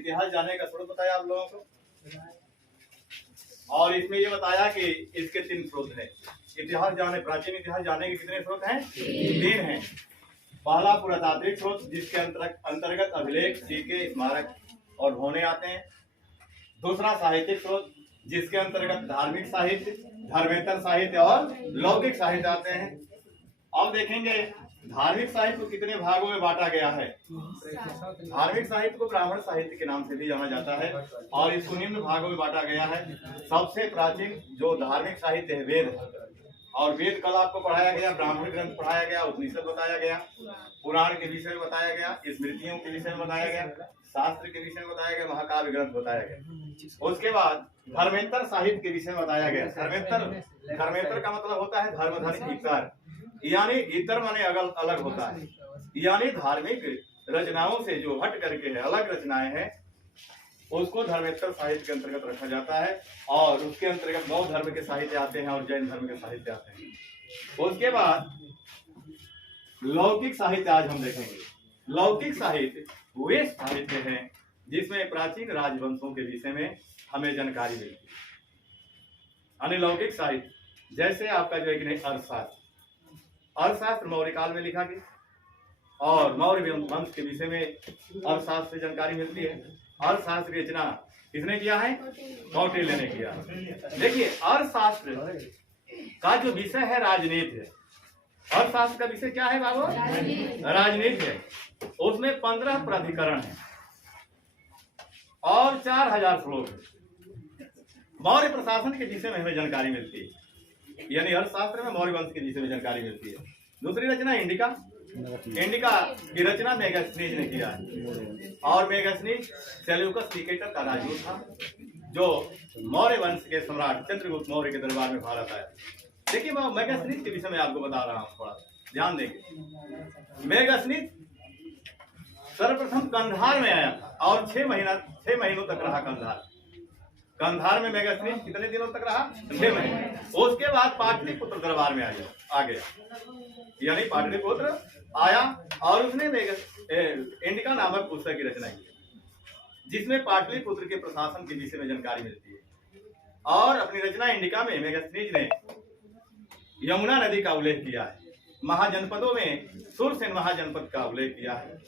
इतिहास जानने का स्रोत बताया आप लोगों को, और इसमें ये बताया कि इसके 3 स्रोत हैं। इतिहास जाने, प्राचीन इतिहास जानने के कितने स्रोत हैं? 3 हैं। पहला पुरातात्विक स्रोत, जिसके अंतर्गत अभिलेख, सिक्के, स्मारक और होने आते हैं। दूसरा साहित्यिक स्रोत, जिसके अंतर्गत धार्मिक साहित्य, धर्मेतर साहित्य और लौकिक साहित्य आते हैं। अब देखेंगे धार्मिक साहित्य को कितने भागों में बांटा गया है। धार्मिक साहित्य को ब्राह्मण साहित्य के नाम से भी जाना जाता है और इसको निम्न भागों में बांटा गया है। सबसे प्राचीन जो धार्मिक साहित्य है वेद, और वेद कल आपको पढ़ाया गया, ब्राह्मण ग्रंथ पढ़ाया गया, उपनिषद बताया गया, पुराण के विषय में बताया गया, स्मृतियों के विषय में बताया गया, शास्त्र के विषय में बताया गया, महाकाव्य ग्रंथ बताया गया। उसके बाद धर्मेतर साहित्य के विषय में बताया गया। धर्मेतर का मतलब होता है धर्म धन इतर, यानी इतर माने अलग होता है, यानी धार्मिक रचनाओं से जो हट करके है, अलग रचनाएं हैं, उसको धर्मेतर साहित्य के अंतर्गत रखा जाता है। और उसके अंतर्गत बौद्ध धर्म के साहित्य आते हैं और जैन धर्म के साहित्य आते हैं। उसके बाद लौकिक साहित्य आज हम देखेंगे। लौकिक साहित्य वे साहित्य हैं जिसमें प्राचीन राजवंशों के विषय में हमें जानकारी मिलती है। यानी लौकिक साहित्य जैसे आपका जो है कि नहीं अर्थशास्त्र, अर्थशास्त्र मौर्य काल में लिखा गया और मौर्य वंश के विषय में अर्थशास्त्र से जानकारी मिलती है। अर्थशास्त्र की रचना किसने किया है? कौटिल्य ने किया। देखिए अर्थशास्त्र का जो विषय है राजनीति है। अर्थशास्त्र का विषय क्या है बाबू? राजनीति है। उसमें 15 प्राधिकरण है और 4000 श्लोक है। मौर्य प्रशासन के विषय में हमें जानकारी मिलती है, यानी अर्थशास्त्र में मौर्य वंश के विषय में जानकारी मिलती है। दूसरी रचना इंडिका। इंडिका की रचना मेगास्थनीज ने किया है और मेगास्थनीज सेल्यूकस निकेटर का राजदूत था जो मौर्य वंश के सम्राट चंद्रगुप्त मौर्य के दरबार में भारत आया। देखिए मैं मेगास्थनीज के विषय में आपको बता रहा हूँ, थोड़ा ध्यान देंगे। मेगास्थनीज सर्वप्रथम कंधार में आया था और 6 महीनों तक रहा कंधार। कंधार में मेगास्थनीज कितने दिनों तक रहा? 6 महीने। उसके बाद पाटलिपुत्र दरबार में आ गया, यानी पाटलिपुत्र आया और उसने इंडिका नामक पुस्तक की रचना की जिसमें पाटलिपुत्र के प्रशासन के विषय में जानकारी मिलती है। और अपनी रचना इंडिका में मेगास्थनीज ने यमुना नदी का उल्लेख किया है, महाजनपदों में सुरसेन महाजनपद का उल्लेख किया है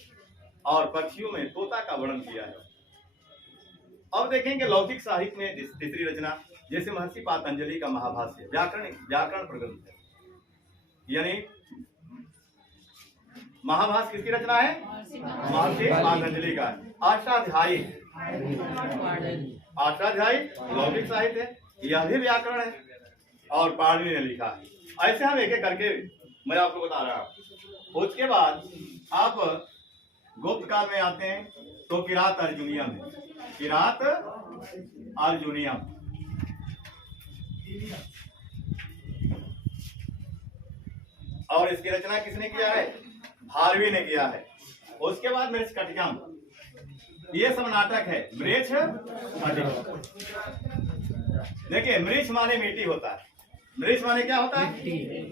और पक्षियों में तोता का वर्णन किया है। अब देखेंगे लौकिक साहित्य में तीसरी रचना, जैसे महर्षि पातंजलि का महाभाष्य व्याकरण प्रग्रंथ है, यानी महाभाष्य किसकी रचना है? महर्षि पातंजलि का। अष्टाध्यायी लौकिक साहित्य है, यह भी व्याकरण है और पाणिनि ने लिखा है। ऐसे हम एक एक करके मैं आपको बता रहा हूँ। उसके बाद आप गुप्त काल में आते हैं तो किरात अर्जुनियम है। किरात अर्जुनियम और इसकी रचना किसने किया है? भारवी ने किया है। उसके बाद मृच्छकटिकम, ये सब नाटक है। मृच्छकटिकम, देखिए मृक्ष माने मिट्टी होता है, मृक्ष माने क्या होता है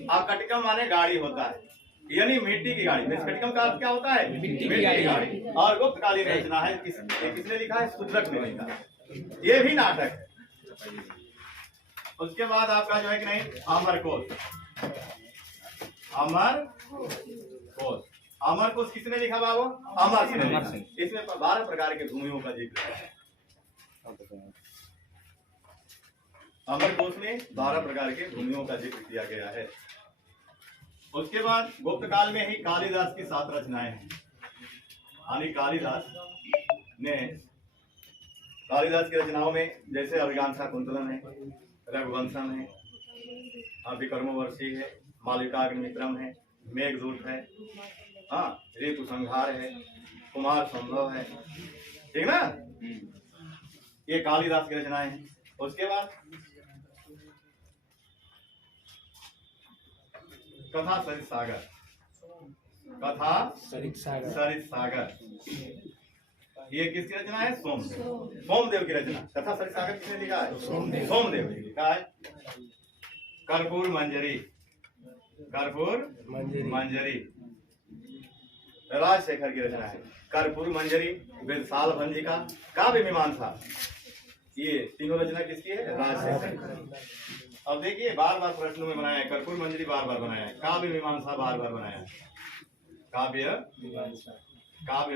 और कटिकम माने गाड़ी होता है, यानी मिट्टी की गाड़ी। मृच्छकटिकम का अर्थ क्या होता है? मिट्टी की गाड़ी। और गुप्तकालीन रचना है, किसने लिखा है? शूद्रक ने लिखा है। ये भी नाटक है। उसके बाद आपका जो है कि नहीं अमरकोश। अमरकोश किसने लिखा बाबू? अमर सिंह ने लिखा। इसमें 12 प्रकार के भूमियों का जिक्र है। अमरकोश में 12 प्रकार के भूमियों का जिक्र किया गया है। उसके बाद गुप्त काल में ही कालिदास की 7 रचनाएं हैं। यानी कालिदास की रचनाओं में जैसे अभिज्ञान शाकुंतलम है, रघुवंशम है, अभिकर्मवर्षी है, मालिकाग्निमित्रम है, मेघदूत है, हाँ ऋतु संहार है, कुमार संभव है, ठीक ना? ये कालिदास की रचनाएं हैं। उसके बाद कथा सरित सागर, कथा सरित सागर, ये किसकी रचना है? सोमदेव की रचना। कथा सरित सागर किसने लिखा है? सोमदेव ने लिखा है। कर्पूर मंजरी राजशेखर की रचना है। कर्पूर मंजरी, विशाल भंजिका, काव्य मीमांसा, ये तीनों रचना किसकी है? राजशेखर। अब देखिए बार बार प्रश्नों में बनाया है, कर्पूर मंजरी बार बार बनाया है, काव्य मीमांसा बार बार बनाया है, काव्य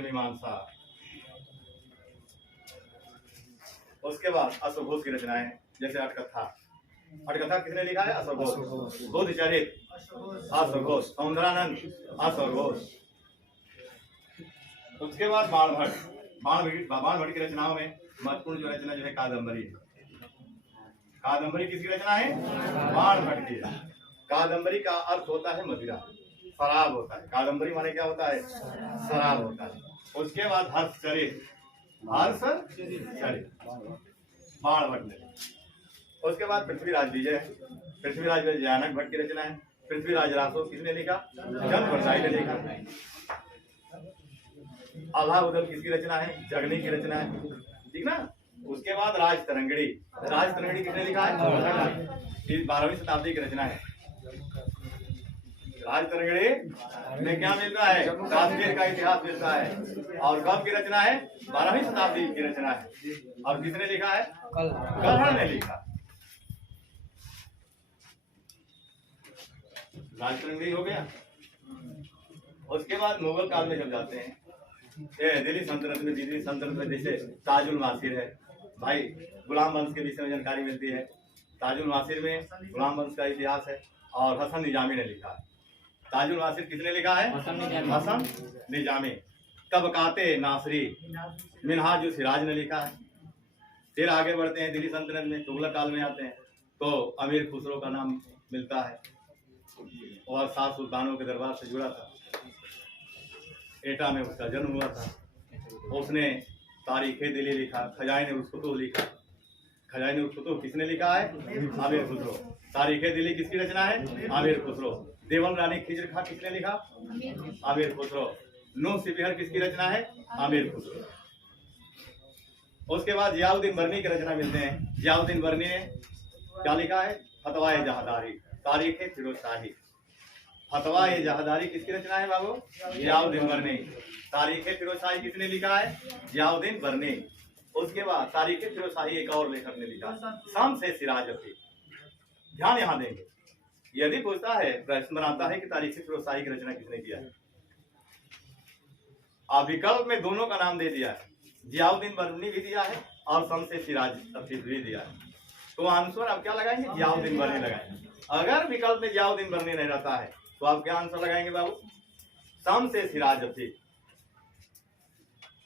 मीमांसा। उसके बाद अश्वघोष की रचनाएं, जैसे अटकथा, अटकथा किसने लिखा है? अश्वघोष। बोधचरित अश्वघोष, सौंदरानंद अश्वघोष। उसके बाद बाणभट्ट की रचनाओं में महत्वपूर्ण जो रचना जो है कादम्बरी है। कादम्बरी किसकी रचना है? बाणभट्ट की। कादम्बरी का अर्थ होता है मदिरा, शराब होता है। कादम्बरी माने क्या होता है? शराब होता है। उसके बाद हर्षचरित, बाणभट्ट ने। उसके बाद पृथ्वीराज विजय, पृथ्वीराज विजय जानक भट्ट की रचना है। पृथ्वीराज रासो किसने लिखा? जन प्रसाई ने लिखा। आल्हा उदल किसकी रचना है? जगनी की रचना है, ठीक ना। उसके बाद राज तरंगिणी, राज तरंगिणी किसने लिखा है? 12वीं शताब्दी की रचना है। राज तरंगिणी में क्या मिलता है? काश्मीर का इतिहास मिलता है। और कब की रचना है? 12वीं शताब्दी की रचना है। और किसने लिखा है? कल्हड़ ने लिखा। राज तरंगिणी हो गया। उसके बाद मुगल काल में जब जाते हैं, दिल्ली सल्तनत में जैसे ताजुल मासिर है, भाई गुलाम वंश के विषय में जानकारी मिलती है। ताजुल मासिर में गुलाम वंश का इतिहास है और हसन निजामी ने लिखा है। ताजुल मासिर किसने लिखा है? हसन निजामी। तबकाते नासरी मिनहाजुल सिराज ने लिखा है। फिर आगे बढ़ते हैं, दिल्ली सल्तनत में तुगलक काल में आते हैं तो अमीर खुसरो का नाम मिलता है और 7 सुल्तानों के दरबार से जुड़ा था। एटा में उसका जन्म हुआ था। उसने तारीखे दिल्ली लिखा, खजाइन उल फुतूह लिखा। खजाइन उल फुतूह किसने लिखा है? आमिर खुसरो। तारीखे दिल्ली किसकी रचना है? आमिर खुसरो। देवल रानी खिजर खां किसने लिखा? आमिर खुसरो। नूह सिपहर किसकी रचना है? आमिर खुसरो। उसके बाद जियाउद्दीन बर्नी की रचना मिलते हैं। जियाउद्दीन बर्नी ने क्या लिखा है? फतवाए जहादारी, तारीखे फिरोज शाही। फतवाए जहादारी किसकी रचना है बाबू? जियाउद्दीन बर्नी। तारीखे फिरोज शाही किसने लिखा है? जियाउद्दीन बर्नी। उसके बाद तारीखे फिरोज शाही एक और लेखक ने लिखा, शाम से सिराज अफी। ध्यान यहाँ देंगे, यदि पूछता है, प्रश्न बनाता है कि तारीखे फिरोज शाही की रचना किसने किया है, विकल्प में दोनों का नाम दे दिया है, जियाउद्दीन बर्नी भी दिया है और शम्स सिराज अफी भी दिया है। तो आंसर आप क्या लगाएंगे? जियाउद्दीन बर्नी लगाएंगे। अगर विकल्प में जियाउद्दीन बर्नी नहीं रहता है तो आप क्या आंसर लगाएंगे बाबू? शम्स सिराज अफी।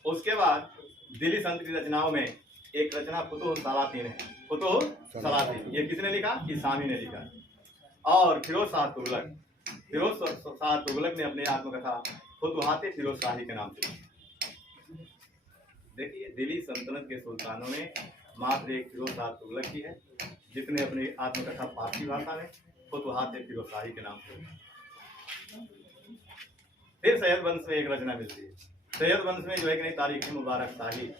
उसके बाद दिल्ली संत की रचनाओं में एक रचना फुतूह सलातीन है। फुतूह सलातीन ये किसने लिखा? इसामी ने लिखा। और फिरोज शाह तुगलक, फिरोज शाह तुगलक ने अपनी आत्मकथा फुतुहाते फिरोज शाही के नाम से। देखिए दिल्ली सल्तनत के सुल्तानों में मात्र एक फिरोज शाह तुगलक की है जिसने अपनी आत्मकथा फारसी भाषा में फुतुहाते फिरोज शाही के नाम से। फिर सैयद वंश में एक रचना मिलती है। सैयद वंश में जो है कि नहीं, तारीख मुबारक शाही,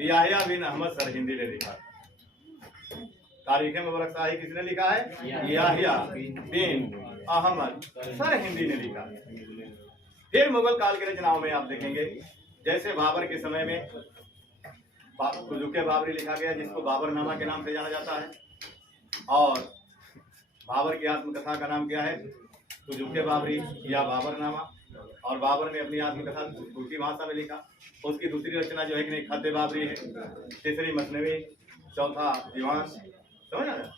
याहिया बिन अहमद सरहिंदी ने लिखा। तारीख मुबारक शाही किसने लिखा है? याहिया बिन अहमद सरहिंदी ने लिखा। फिर मुगल काल की रचनाओं में आप देखेंगे, जैसे बाबर के समय में तुजुके बाबरी लिखा गया, जिसको बाबरनामा के नाम से जाना जाता है। और बाबर की आत्मकथा का नाम क्या है? तुजुके बाबरी या बाबरनामा। और बाबर ने अपनी आत्मकथा तुर्की भाषा में लिखा। उसकी दूसरी रचना जो है कि नहीं, खत बाबरी है। तीसरी मसनवी, चौथा दीवान, समझ आ रहा?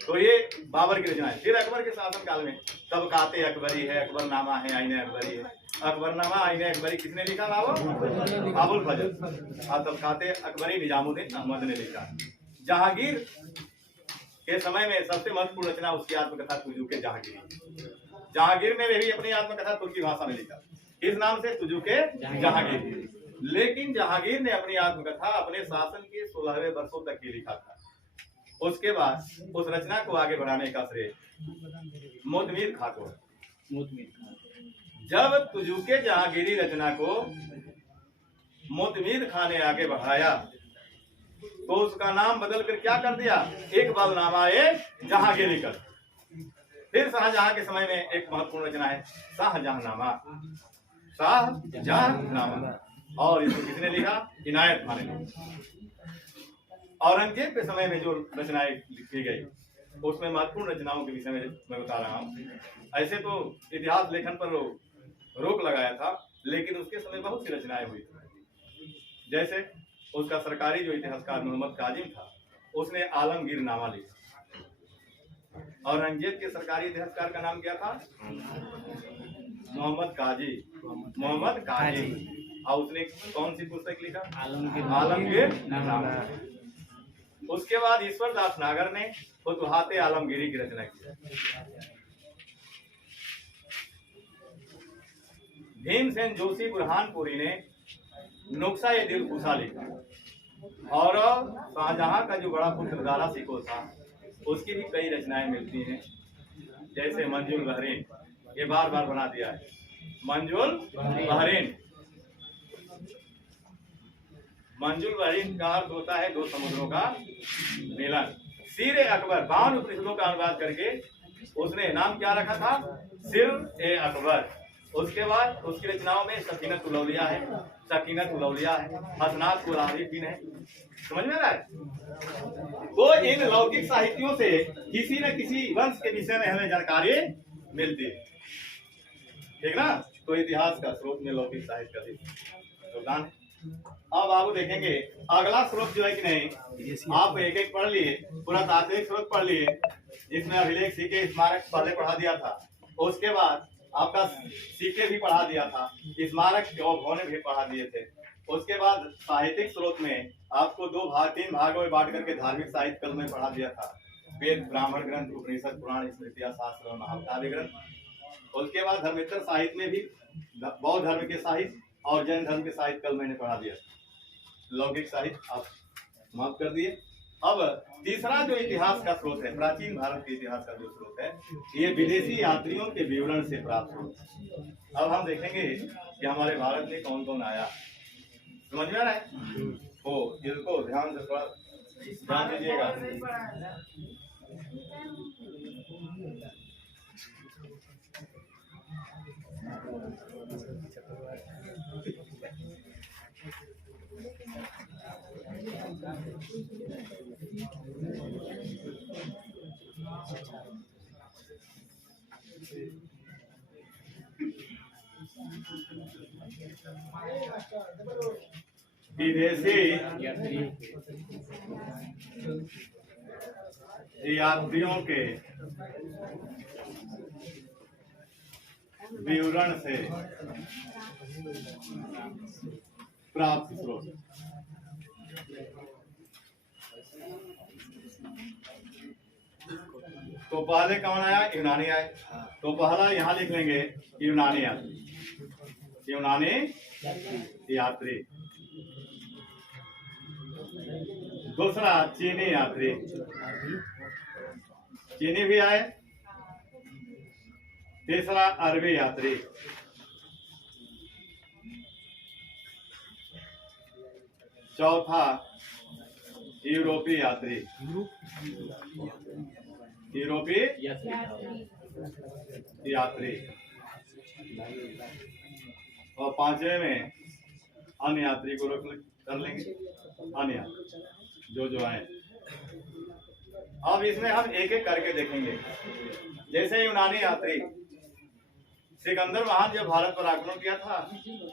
तो ये बाबर की रचना है। फिर अकबर के शासन काल में तबकाते अकबरी है, अकबरनामा है, आईने अकबरी है। अकबरनामा आईने अकबरी किसने लिखा बाबू? अबुल फजल। और तबकाते अकबरी निजामुद्दीन अहमद ने लिखा। जहांगीर के समय में सबसे महत्वपूर्ण रचना उसकी आत्मकथा तुजुके जहांगीर। जहांगीर ने भी अपनी आत्मकथा तुर्की भाषा में लिखा, इस नाम से तुजुके जहांगीर। लेकिन जहांगीर ने अपनी आत्मकथा अपने शासन के 16वें वर्षों तक ही लिखा था। उसके बाद उस रचना को आगे बढ़ाने का श्रेय मोतमीर खां को। जब तुजुके जहांगीरी रचना को मोतमीर खां ने आगे बढ़ाया तो उसका नाम बदल कर क्या कर दिया? इकबालनामा ए जहांगीरी कर। फिर शाहजहां के समय में एक महत्वपूर्ण रचना है शाहजहांनामा। शाहजहांनामा, और इसको किसने लिखा? इनायत खान ने। औरंगजेब के समय में जो रचनाएं लिखी गई उसमें महत्वपूर्ण रचनाओं के विषय में मैं बता रहा हूँ। ऐसे तो इतिहास लेखन पर रोक लगाया था, लेकिन उसके समय बहुत सी रचनाएं हुई थी। जैसे उसका सरकारी जो इतिहासकार मोहम्मद काजिम था, उसने आलमगीर नामा लिखा। औरंगजेब के सरकारी इतिहासकार का नाम क्या था? मोहम्मद काजी। और उसने कौन सी पुस्तक लिखा? आलमगीर नामा। उसके बाद ईश्वर दास नागर ने फुतुहाते आलमगीरी की रचना की। भीमसेन जोशी बुरहानपुरी ने नुक्शा-ए-दिल-कुशा लिखा। और शाहजहां का जो बड़ा पुत्र दारा शिकोह था, उसकी भी कई रचनाएं मिलती हैं। जैसे मंजुल बहरीन, ये बार बार बना दिया है, मंजुल बहरीन। मंजुल बहरीन का अर्थ होता है दो समुद्रों का मिलन। सिर ए अकबर 52 उपनिषदों का अनुवाद करके उसने नाम क्या रखा था? सिर ए अकबर। उसके बाद उसकी रचनाओं में सकीनत उल औलिया है, हसनात उल आरिफीन है। समझ में आ रहा है? वो इन लौकिक साहित्यों से किसी न किसी वंश के विषय में हमें जानकारी मिलती है, ठीक ना? तो इतिहास का स्रोत में लौकिक साहित्य का योगदान है। अब आप देखेंगे अगला स्रोत जो है कि नहीं, आप एक एक पढ़ लिए, पुरातात्विक स्रोत पढ़ लिए, जिसमें अभिलेख सिक्के स्मारक पहले पढ़ा दिया था। उसके बाद आपका सिक्के भी पढ़ा दिया था, स्मारक और भवन भी पढ़ा दिए थे। उसके बाद साहित्यिक स्रोत में आपको 3 भागों में बांट करके धार्मिक साहित्य कल में पढ़ा दिया था। वेद, ब्राह्मण ग्रंथ, उपनिषद, पुराण, स्मृतियां, शास्त्र और महाकाव्य ग्रंथ। उसके बाद धर्मेतर साहित्य में भी बौद्ध धर्म के साहित्य और जैन धर्म के साहित्य कल मैंने पढ़ा दिया। लौकिक साहित्य आप माफ कर दिए। अब तीसरा जो इतिहास का स्रोत है, प्राचीन भारत के इतिहास का जो स्रोत है, ये विदेशी यात्रियों के विवरण से प्राप्त होता है। अब हम देखेंगे कि हमारे भारत में कौन कौन आया। समझ में आ रहा है? हो, इसको ध्यान से थोड़ा ध्यान दीजिएगा। विदेशी यात्रियों के विवरण से प्राप्त स्रोत। तो पहले कौन आया? यूनानी आए। तो पहला यहाँ लिख लेंगे यूनानी यात्री। दूसरा चीनी यात्री, चीनी भी आए। तीसरा अरबी यात्री। चौथा यूरोपीय यात्री, और पांचवे में अन्य यात्री को कर लेंगे, अन्य जो आए। अब इसमें हम एक एक करके देखेंगे। जैसे यूनानी यात्री, सिकंदर महान जब भारत पर आक्रमण किया था,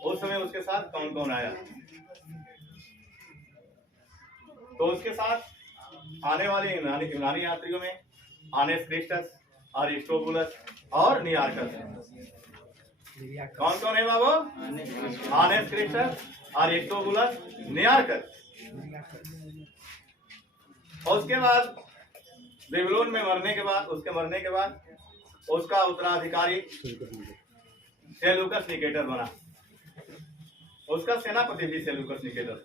उस समय उसके साथ कौन कौन आया? तो उसके साथ आने वाले यूनानी यात्रियों में आनेस क्रिस्टस, अरिस्टोबुलस और नियार्कस। कौन कौन है बाबू? आनेस क्रिस्टस, अरिस्टोबुलस, नियार्कस। और उसके बाद बेबीलोन में मरने के बाद उसका उत्तराधिकारी सेल्यूकस निकेटर बना। उसका सेनापति भी सेल्यूकस निकेटर।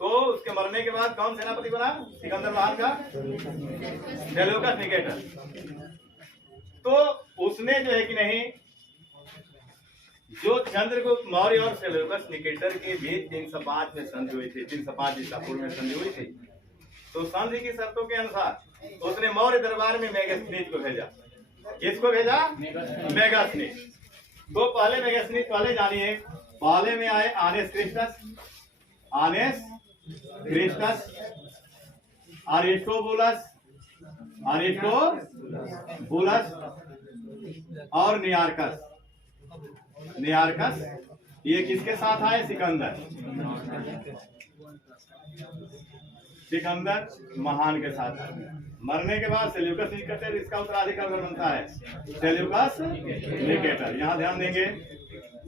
तो उसके मरने के बाद कौन सेनापति बना? सिकंदर महान का सेल्यूकस निकेटर। तो उसने जो है कि नहीं, जो चंद्रगुप्त मौर्य और सेल्यूकस निकेटर के बीच 305 में संधि हुई थी, 305 ईसा पूर्व में संधि हुई थी। तो संधि की शर्तों के अनुसार उसने मौर्य दरबार में मेगास्थनीज को भेजा। किसको भेजा? मेगास्थनीज। दो पहले मेगास्थनीज पहले जानिए। पहले में आए आनेस क्रिस्टस, आनेस क्रिस्टस, अरिस्टोबुलस, अरिस्टोबुलस और नियार्कस। नियार्कस ये किसके साथ आए? सिकंदर, सिकंदर महान के साथ आए। मरने के बाद सेल्यूकस निकेटर इसका उत्तराधिकार बनता है, सेल्यूकस निकेटर। यहाँ ध्यान देंगे,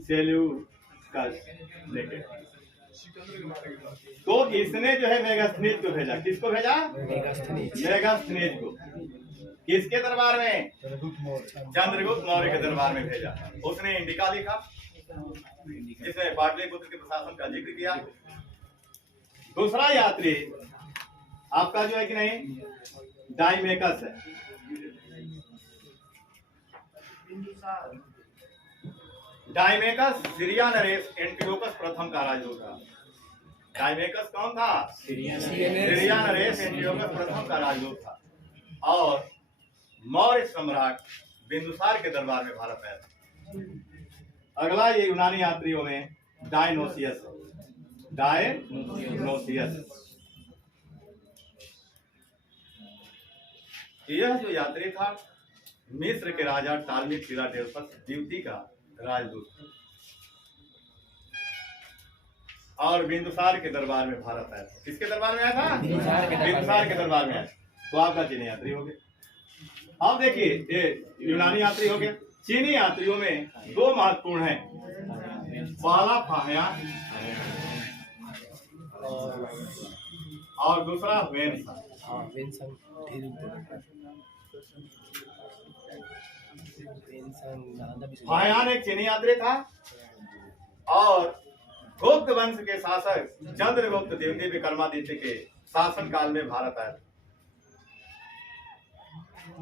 सेल्यूकस निकेटर। तो इसने जो है मेगास्थनीज को भेजा। किसको भेजा? मेगास्थनीज को। किसके दरबार में? चंद्रगुप्त मौर्य के दरबार में भेजा। उसने इंडिका लिखा जिसमें पाटलिपुत्र के प्रशासन का जिक्र किया। दूसरा यात्री आपका जो है कि नहीं, डाइमेकस है। डाइमेकस सीरिया नरेश एंटियोकस प्रथम का राजदूत था। डाइमेकस कौन था? सीरिया नरेश एंटियोकस प्रथम का राजदूत था और मौर्य सम्राट बिंदुसार के दरबार में भारत आया था। अगला ये यूनानी यात्रियों में डायनोसियस, डायनोसियस। यह जो यात्री था मिस्र के राजा टालमी फिलाडेल्फस द्वितीय का राजदूत और बिंदुसार के दरबार में भारत आया था। किसके दरबार में आया था? बिंदुसार के दरबार में आया। तो आपका चीनी यात्री हो गया। अब देखिए, ये यूनानी यात्री हो गया। चीनी यात्रियों में दो महत्वपूर्ण हैं, पहला फाहयान और दूसरा वेनसन। फाहयान एक चीनी यात्री था और गुप्त वंश के शासक चंद्रगुप्त द्वितीय विक्रमादित्य के शासन काल में भारत आया।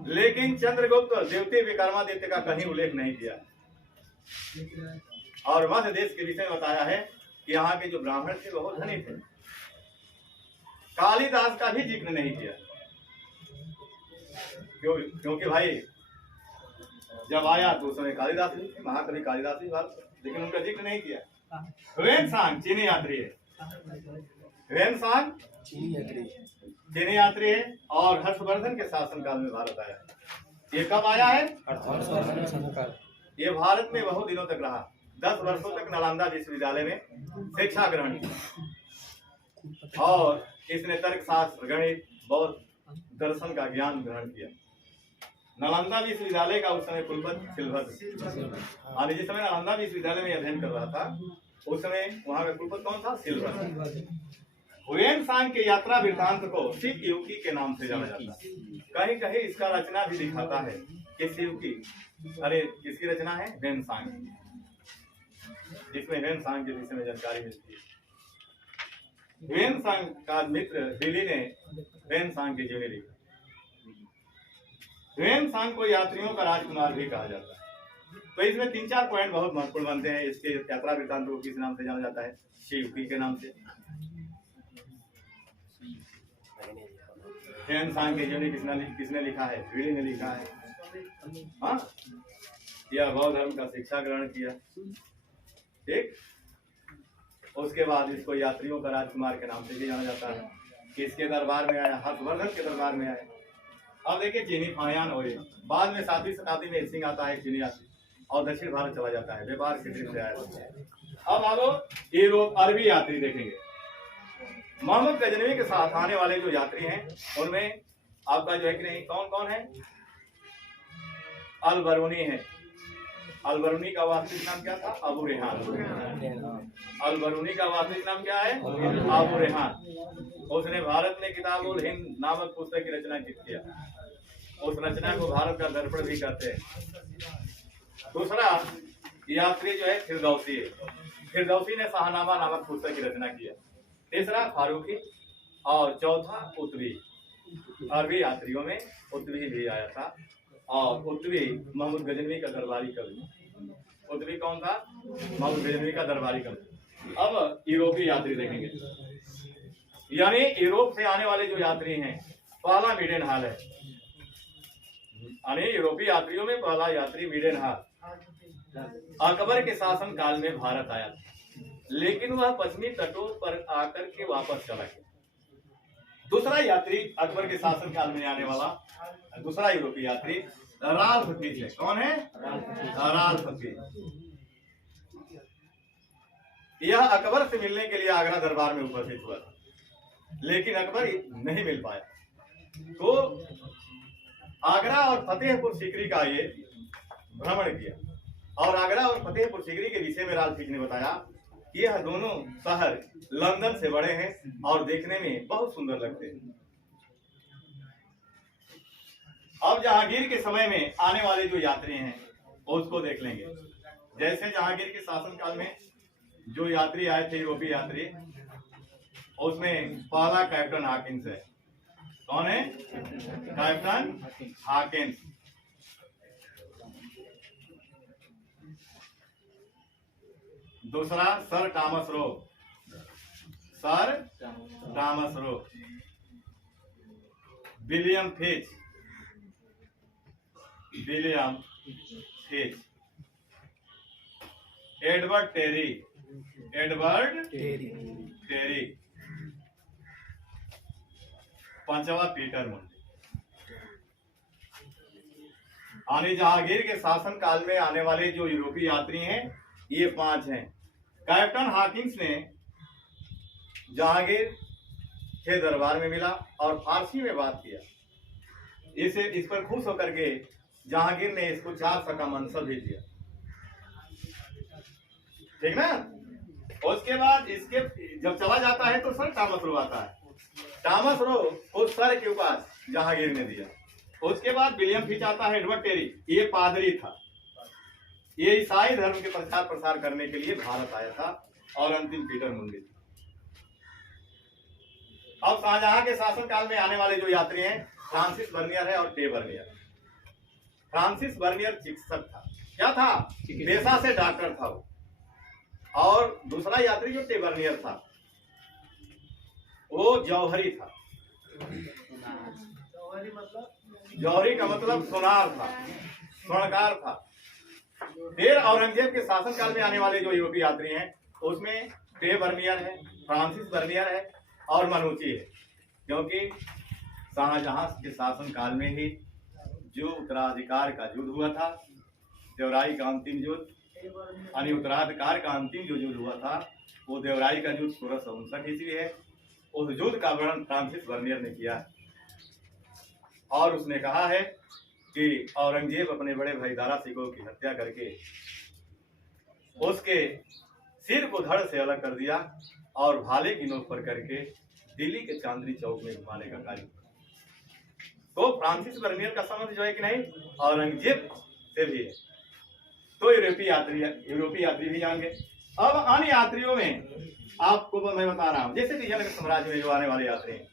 लेकिन चंद्रगुप्त द्वितीय विक्रमादित्य का कहीं उल्लेख नहीं किया और मध्य देश के विषय में बताया है कि यहाँ के जो ब्राह्मण थे बहुत धनी थे। कालिदास का भी जिक्र नहीं किया क्योंकि भाई जब आया तो उस समय कालिदास भी थे, महाकवि कालिदास भी भारत, लेकिन उनका जिक्र नहीं किया। वेनसांग चीनी यात्री है, वेनसांग चीनी यात्री है और हर्षवर्धन के शासनकाल में भारत आया। ये कब आया है? ये भारत में बहुत दिनों तक रहा। 10 वर्षों तक नालंदा विश्वविद्यालय में शिक्षा ग्रहण की और इसने तर्कशास्त्र, गणित, बौद्ध दर्शन का ज्ञान ग्रहण किया। नालंदा विश्वविद्यालय का उस समय कुलपति सिलभद्र, और जिस समय नालंदा विश्वविद्यालय में अध्ययन कर रहा था उस समय वहां का कुलपति कौन था? सिलभद्र। वेनसांग के यात्रा वृत्तांत को शिवयुगी के नाम से जाना जाता है। कहीं कहीं इसका रचना भी दिखाता है कि शिवयुगी, अरे किसकी रचना है? वेनसांग, जिसमें वेनसांग के विषय में जानकारी मिलती है। वेनसांग का मित्र दिल्ली ने वेनसांग की जीवनी लिखी। वेनसांग को यात्रियों का राजकुमार भी कहा जाता है। तो इसमें 3-4 पॉइंट बहुत महत्वपूर्ण बनते हैं। इसके यात्रा वृत्तांत को किस नाम से जाना जाता है? शिवयुगी के नाम से। वेनसांग की जीवनी किसने लिखा है? दिल्ली ने लिखा है। हाँ, यह बौद्ध धर्म का शिक्षा ग्रहण किया। ठीक, उसके बाद इसको यात्रियों का राजकुमार के नाम से भी जाना जाता है। किसके दरबार में आया? हर्षवर्धन के दरबार में आया। अब देखिए चीनी फाहयान हो गए। बाद में 7वीं शताब्दी में सिंह आता है चीनी यात्री और दक्षिण भारत चला जाता है, व्यापार के दृष्टि से आया। अब आओ यूरोप अरबी यात्री देखेंगे। मोहम्मद गजनवी के साथ आने वाले जो यात्री हैं उनमें आपका जो है कि नहीं, कौन कौन है? अल-बरूनी है। अल-बरूनी का वास्तविक नाम क्या था? अबू रेहान। अल-बरूनी का वास्तविक नाम क्या है? अबू रेहान। उसने भारत में किताबुल हिंद नामक पुस्तक की रचना किया। उस रचना को भारत का दर्पण भी कहते हैं। दूसरा यात्री जो है फिरदौसी है। फिरदौसी ने शाहनामा नामक पुस्तक की रचना किया। तीसरा फारूकी और चौथा उत्वी। अरबी यात्रियों में उत्वी भी आया था और उत्वी मोहम्मद गजनवी का दरबारी कवि। उत्वी कौन था? मोहम्मद गजनवी का दरबारी कवि। अब यूरोपीय यात्री देखेंगे, यानी यूरोप से आने वाले जो यात्री हैं, पहला मीडेन हाल है। यानी यूरोपीय यात्रियों में पहला यात्री मीडेन हाल। अकबर के शासन काल में भारत आया था, लेकिन वह पश्चिमी तटों पर आकर के वापस चला गया। दूसरा यात्री अकबर के शासन काल में आने वाला दूसरा यूरोपीय यात्री राल्फ फीच है। कौन है? राल्फ फीच। यह अकबर से मिलने के लिए आगरा दरबार में उपस्थित हुआ था, लेकिन अकबर नहीं मिल पाया। तो आगरा और फतेहपुर सीकरी का ये भ्रमण किया, और आगरा और फतेहपुर सीकरी के विषय में राल्फ फीच ने बताया कि यह दोनों शहर लंदन से बड़े हैं और देखने में बहुत सुंदर लगते हैं। अब जहांगीर के समय में आने वाले जो यात्री हैं उसको देख लेंगे। जैसे जहांगीर के शासनकाल में जो यात्री आए थे, यूरोपीय यात्री, उसमें पहला कैप्टन हॉकिंस है। कौन है? Captain Hawkins. दूसरा sir Thomas Roe. Sir Thomas Roe. William Finch. William Finch. Edward Terry. Edward Terry. पांचवा पीटर मुंडे। आने जहांगीर के शासन काल में आने वाले जो यूरोपीय यात्री हैं ये 5 हैं। कैप्टन हॉकिंस ने जहांगीर के दरबार में मिला और फारसी में बात किया। इस पर खुश होकर के जहांगीर ने इसको 400 का मनसब भी दिया। ठीक ना? उसके बाद इसके जब चला जाता है तो सर टॉमस रो आता है। टॉमस रो उस सर के पास जहांगीर ने दिया। उसके बाद विलियम फिच आता है। एडवर्ड टेरी, ये पादरी था, ये ईसाई धर्म के प्रचार प्रसार करने के लिए भारत आया था। और अंतिम पीटर मुंडे। अब शाहजहां के शासन काल में आने वाले जो यात्री हैं फ्रांसिस बर्नियर है और टे बर्नियर। फ्रांसिस बर्नियर चिकित्सक था। क्या था? पेशा से डॉक्टर था वो। और दूसरा यात्री जो टे बर्नियर था वो जौहरी था। जौहरी का मतलब सुनार था, स्वर्णकार था। फिर औरंगजेब के शासन काल में आने वाले जो यूरोपीय यात्री हैं उसमें टे बर्नियर है, फ्रांसिस बर्नियर है और मनुची है। क्योंकि शाहजहां के शासन काल में ही जो उत्तराधिकार का युद्ध हुआ था, देवराई का अंतिम युद्ध, यानी उत्तराधिकार का अंतिम जो युद्ध हुआ था वो देवराई का युद्ध 1659 ईस्वी है। उस युद्ध का वर्णन फ्रांसिस बर्नियर ने किया है और उसने कहा है कि औरंगजेब अपने बड़े भाई दारा सिकोह की हत्या करके उसके सिर को धड़ से अलग कर दिया और भाले की नोक पर करके दिल्ली के चांदनी चौक में घुमाने का कार्य। तो फ्रांसिस बर्नियर का संबंध जो है कि नहीं औरंगजेब से भी है। तो यूरोपीय यात्री भी जाएंगे। अब अन्य यात्रियों में आपको मैं बता रहा हूं, जैसे विजयनगर साम्राज्य में जो आने वाले यात्री हैं,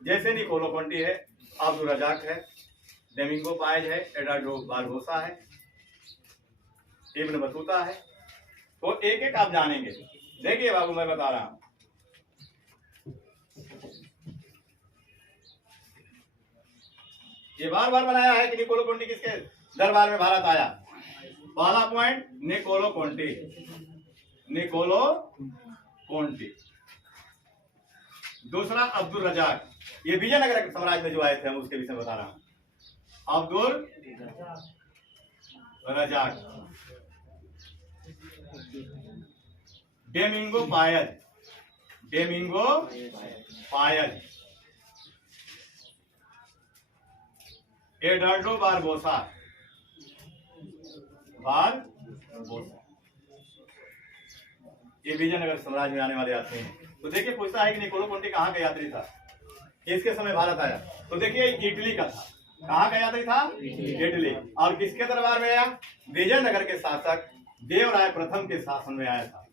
जैसे निकोलो कोंटी है, अब्दुल रजाक है, डोमिंगो पाएज है, एडवर्डो बारबोसा है, इब्न बतूता है। तो एक एक आप जानेंगे। देखिए बाबू मैं बता रहा हूं, ये बार बार बनाया है कि निकोलो कोंटी किसके दरबार में भारत आया। पहला point Niccolo Conti. Niccolo Conti. दूसरा अब्दुल रजाक, ये विजयनगर साम्राज्य में जो आए थे हम उसके विषय में बता रहा हूं। Abdul Razzaq. Domingo Paes. Domingo Paes. Eduardo Barbosa. Barbosa. ये विजयनगर साम्राज्य में आने वाले आते हैं। तो देखिए पूछता है कि निकोलो कोंटी कहाँ का यात्री था, किसके समय भारत आया। तो देखिए इटली का था। कहाँ का यात्री था? इटली। और किसके दरबार में आया? विजयनगर के शासक देवराय प्रथम के शासन में आया था।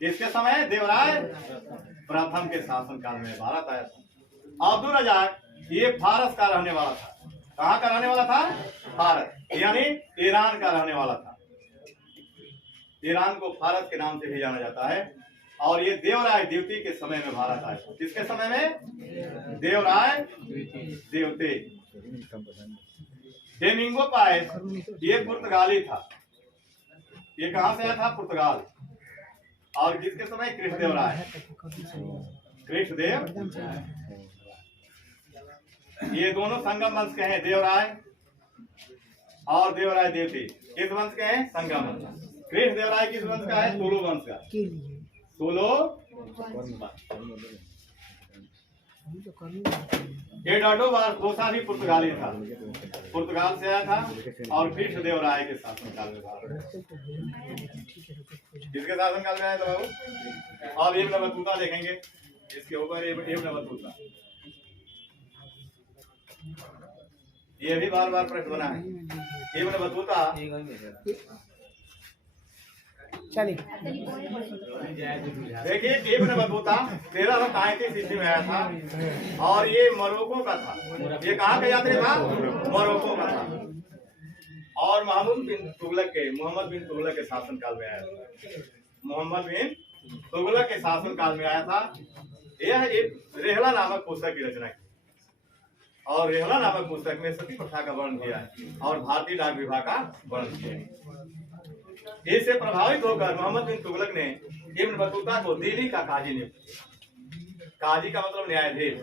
किसके समय? देवराय प्रथम के शासन काल में भारत आया था। अब्दुल रजाक ये फारस का रहने वाला था। कहाँ का रहने वाला था? फारस, यानी ईरान का रहने वाला था। ईरान को फारस के नाम से भी जाना जाता है। और ये देवराय द्वितीय के समय में भारत आया। किसके समय में? देवराय द्वितीय। डेमिंगो पाएस ये पुर्तगाली था। ये कहाँ से आया था? पुर्तगाल। और किसके समय? कृष्णदेवराय। कृष्णदेव, ये दोनों संगम वंश के हैं, देवराय और देवराय देवती। किस वंश के हैं? संगम वंश। कृष्णदेवराय किस वंश का है? तुलु वंश का। तुलु। एडोडो बारबोसा भी पुर्तगाली था, पुर्तगाल से आया था और कृष्णदेवराय के शासनकाल में था। किसके शासनकाल में आया था बाबू? अब एक बतूता देखेंगे इसके ऊपर। एक बतूता ये भी बार बार प्रश्न बना है। एक बतूता देखिए, इब्न बतूता 1333 ईस्वी में आया था और ये मोरक्को का था। ये कहाँ का यात्री था? मोरक्को का था। और मोहम्मद बिन तुगलक के शासनकाल में आया था। मोहम्मद बिन तुगलक के शासनकाल में आया था। यह एक रेहला नामक पुस्तक की रचना की और रेहला नामक पुस्तक में सती प्रथा का वर्णन किया है और भारतीय डाक विभाग का वर्णन किया है। इससे प्रभावित होकर मोहम्मद बिन तुगलक ने इब्न बतूता को दिल्ली का काजी नियुक्त किया। काजी का मतलब न्यायाधीश।